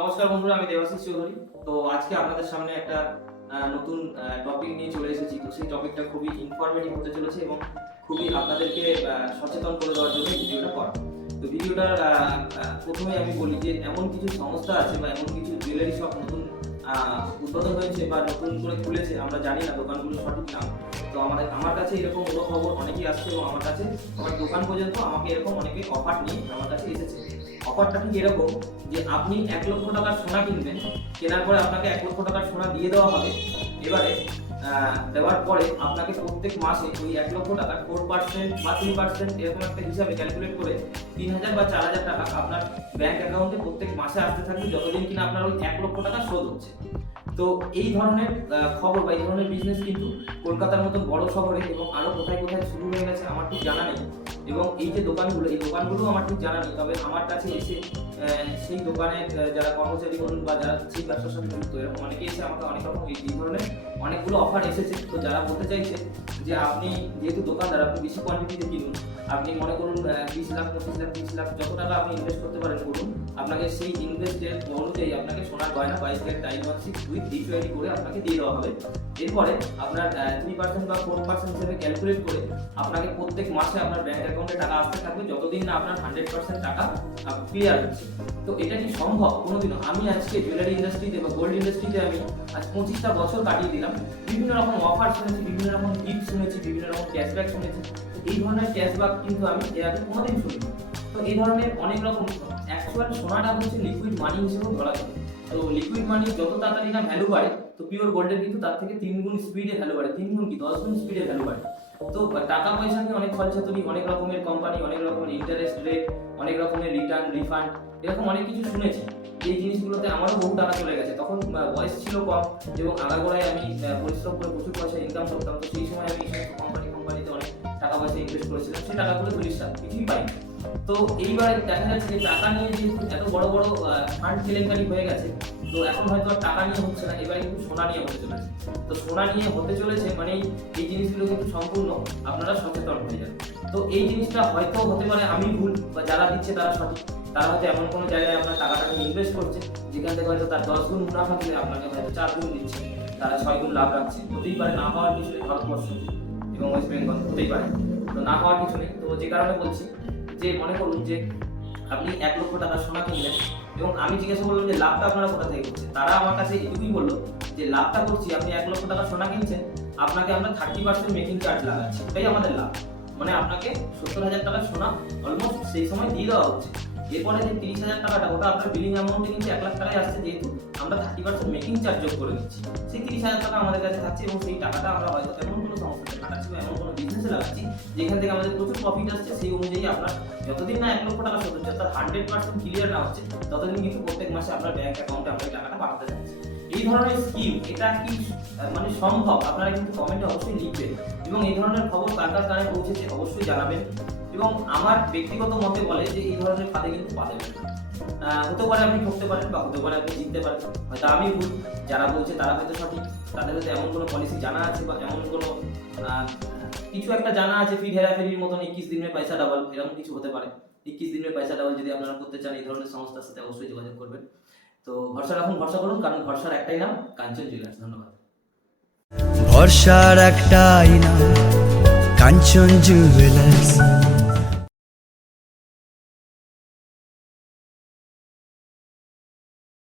নমস্কার বন্ধুরা, আমি দেবাশিস চৌধুরী। তো আজকে আপনাদের সামনে একটা নতুন টপিক নিয়ে চলে এসেছি। তো সেই টপিকটা খুবই ইনফরমেটিভ হতে চলেছে এবং খুবই আপনাদেরকে সচেতন করে দেওয়ার জন্য ভিডিওটা করা। তো ভিডিওটার প্রথমে আমি বলি যে এমন কিছু সংস্থা আছে বা এমন কিছু জুয়েলারি শপ নতুন উদ্বোধন হয়েছে বা নতুন করে খুলেছে, আমরা জানি না দোকানগুলোর সঠিক নাম। তো আমার কাছে এরকম বড় খবর অনেকেই আসছে এবং আমার কাছে আমার দোকান পর্যন্ত আমাকে এরকম অনেকে অফার নিয়ে আমার কাছে এসেছে। অফারটা ঠিক এরকম যে আপনি 1,00,000 টাকার সোনা কিনবেন, কেনার পরে আপনাকে 1,00,000 টাকার সোনা দিয়ে দেওয়া হবে। এবারে দেওয়ার পরে আপনাকে প্রত্যেক মাসে ওই 1,00,000 টাকার 4% বা 3% এরকম একটা হিসাবে ক্যালকুলেট করে 3,000 বা 4,000 টাকা আপনার ব্যাংক অ্যাকাউন্টে প্রত্যেক মাসে আসতে থাকবে, যতদিন কিনা আপনার ওই 1,00,000 টাকা শোধ হচ্ছে। তো এই ধরনের খবর বা এই ধরনের বিজনেস কিন্তু কলকাতার মতো বড় শহরে এবং আরো কোথায় কোথায় শুরু হয়ে গেছে আমার ঠিক জানা নেই। এবং এই যে দোকানগুলো আমার ঠিক জানা নেই, তবে আমার কাছে এসে সেই দোকানের যারা কর্মচারী বলুন বা যারা সেই ব্যবসার সাথে যুক্ত, এরকম অনেকে এসে আমাকে অনেক রকম এই ধরনের অনেকগুলো অফার এসেছে। তো যারা বলতে চাইছে যে আপনি যেহেতু দোকানদার, আপনি বেশি কোয়ান্টিটিতে কিনুন, আপনি মনে করুন 20 লাখ 25 লাখ 30 লাখ যত টাকা আপনি ইনভেস্ট করতে পারেন করুন, আপনাকে সেই ইনভেস্টের অনুযায়ী আপনাকে সোনার গয়না 22 ক্যারেট ডায়মন্ড উইথ D20 করে আপনাকে দিয়ে দেওয়া হবে। এরপরে আপনার 3% বা 4% হিসেবে ক্যালকুলেট করে আপনাকে প্রত্যেক মাসে আপনার ব্যাংক অ্যাকাউন্টে টাকা আসতে থাকবে, যতদিন না আপনার 100% টাকা ক্লিয়ার হচ্ছে। তো এটা কি সম্ভব? কোনোদিনও। আমি আজকে জুয়েলারি ইন্ডাস্ট্রিতে বা গোল্ড ইন্ডাস্ট্রিতে আমি আজ 25টা বছর কাটিয়ে দিলাম। বিভিন্ন রকম অফার শুনেছি, বিভিন্ন রকম গিফট শুনেছি, বিভিন্ন রকম ক্যাশব্যাক শুনেছি। এই ধরনের ক্যাশব্যাক কিন্তু আমি এর আগে কোনোদিন শুনিনি। তো এই ধরনের অনেক রকম অ্যাকচুয়াল সোনাটা হচ্ছে লিকুইড মানি হিসেবেও ধরা যায়। তো লিকুইড মানি যত তাড়াতাড়ি না ভ্যালু বাড়ে, তো পিওর গোল্ডের কিন্তু তার থেকে 3 গুণ স্পিডে ভ্যালু বাড়ে, 3 গুণ কি 10 গুণ স্পিডে ভ্যালু বাড়ে। তো টাকা পয়সা নিয়ে অনেক খরচাতুরি, অনেক রকমের কোম্পানি, অনেক রকমের ইন্টারেস্ট রেট, অনেক রকমের রিটার্ন রিফান্ড, এরকম অনেক কিছু শুনেছি। এই জিনিসগুলোতে আমারও বহু টাকা চলে গেছে। তখন বয়স ছিল কম এবং আগাগোড়ায় আমি পরিশ্রম করে প্রচুর পয়সা ইনকাম করতাম। তো সেই সময় আমি এই কোম্পানিতে অনেক টাকা পয়সা ইনভেস্ট করেছিলাম, সেই টাকাগুলো কিছুই পাইনি। তো এইবার দেখা যাচ্ছে যে টাকা নিয়ে যেহেতু এত বড় বড় ফান্ড কেলেঙ্কারি হয়ে গেছে, তো এখন হয়তো আর টাকা নিয়ে হচ্ছে না, এবারে কিন্তু সোনা নিয়ে হতে চলেছে। তো সোনা নিয়ে হতে চলেছে মানে এই জিনিসগুলো কিন্তু সম্পূর্ণ আপনারা সচেতন হয়ে যান। তো এই জিনিসটা হয়তো হতে পারে আমি ভুল বা যারা দিচ্ছে তারা সঠিক, তারা হয়তো এমন কোনো জায়গায় আপনার টাকাটা নিয়ে ইনভেস্ট করছে যেখান থেকে হয়তো তার 10 গুণ মুনাফা দিলে আপনাকে হয়তো 4 গুণ দিচ্ছে, তারা 6 গুণ লাভ রাখছে। হতেই পারে, না হওয়ার কিছু নেই, ভারতবর্ষ এবং ওয়েস্ট বেঙ্গল হতেই পারে, তো না হওয়ার কিছু নেই। তো যে কারণে বলছি যে মনে করুন যে আপনি 1,00,000 টাকা সোনা কিনলেন এবং আমি জিজ্ঞাসা করলাম যে লাভটা আপনারা কোথা থেকে করছেন। তারা আমার কাছে এটুকুই বললো যে লাভটা করছি, আপনি 1,00,000 টাকা সোনা কিনছেন, আপনাকে আমরা 30% মেকিং চার্জ লাগাচ্ছি, এটাই আমাদের লাভ। মানে আপনাকে 70,000 টাকা সোনা অলমোস্ট সেই সময় দিয়ে দেওয়া হচ্ছে। এরপরে যে 30,000 টাকাটা, ওটা আপনার বিলিং অ্যামাউন্টে কিন্তু 1,00,000 টাকায় আসছে, যেহেতু আমরা 30% মেকিং চার্জ যোগ করে দিচ্ছি। সেই 30,000 টাকা আমাদের কাছে থাকছে এবং সেই টাকাটা আমরা হয়তো এমন কোনো সংস্থাতে খাটাচ্ছি বা এমন কোনো বিজনেসে লাগাচ্ছি যেখান থেকে আমাদের প্রচুর প্রফিট আসছে। সেই অনুযায়ী আপনার যতদিন না 1,00,000 টাকা শোধ হচ্ছে, তার 100% ক্লিয়ার না হচ্ছে, ততদিন কিন্তু প্রত্যেক মাসে আপনার ব্যাংক অ্যাকাউন্টে আমরা এই টাকাটা পাঠাতে যাচ্ছি। এই ধরনের স্কিম এটা কি মানে সম্ভব? আপনারা কিন্তু কমেন্টে অবশ্যই লিখবেন এবং এই ধরনের খবর কার কার কানে পৌঁছেছে অবশ্যই জানাবেন। এবং আমার ব্যক্তিগত মতে বলে যে এই ধরনের ফাঁদে কিন্তু পা দেবেন না। হতে পারে আপনি ঠকতে পারেন বা হতে পারে আপনি জিততে পারেন, হয়তো আমি ভুল, যারা বলছে তারা হয়তো সঠিক, তাদের হয়তো এমন কোনো পলিসি জানা আছে বা এমন কোনো কিছু একটা জানা আছে, ফির হেরাফেরির মতন 21 দিনের পয়সা ডাবল, এরকম কিছু হতে পারে। 21 দিনের পয়সা ডাবল যদি আপনারা করতে চান, এই ধরনের সংস্থার সাথে অবশ্যই যোগাযোগ করবেন। তো ভরসা রাখুন, ভরসা করুন, কারণ ভরসার একটাই নাম, কাঞ্চন জুয়েলার্স। ধন্যবাদ। ভরসার একটাই নাম, কাঞ্চন জুয়েলার্স।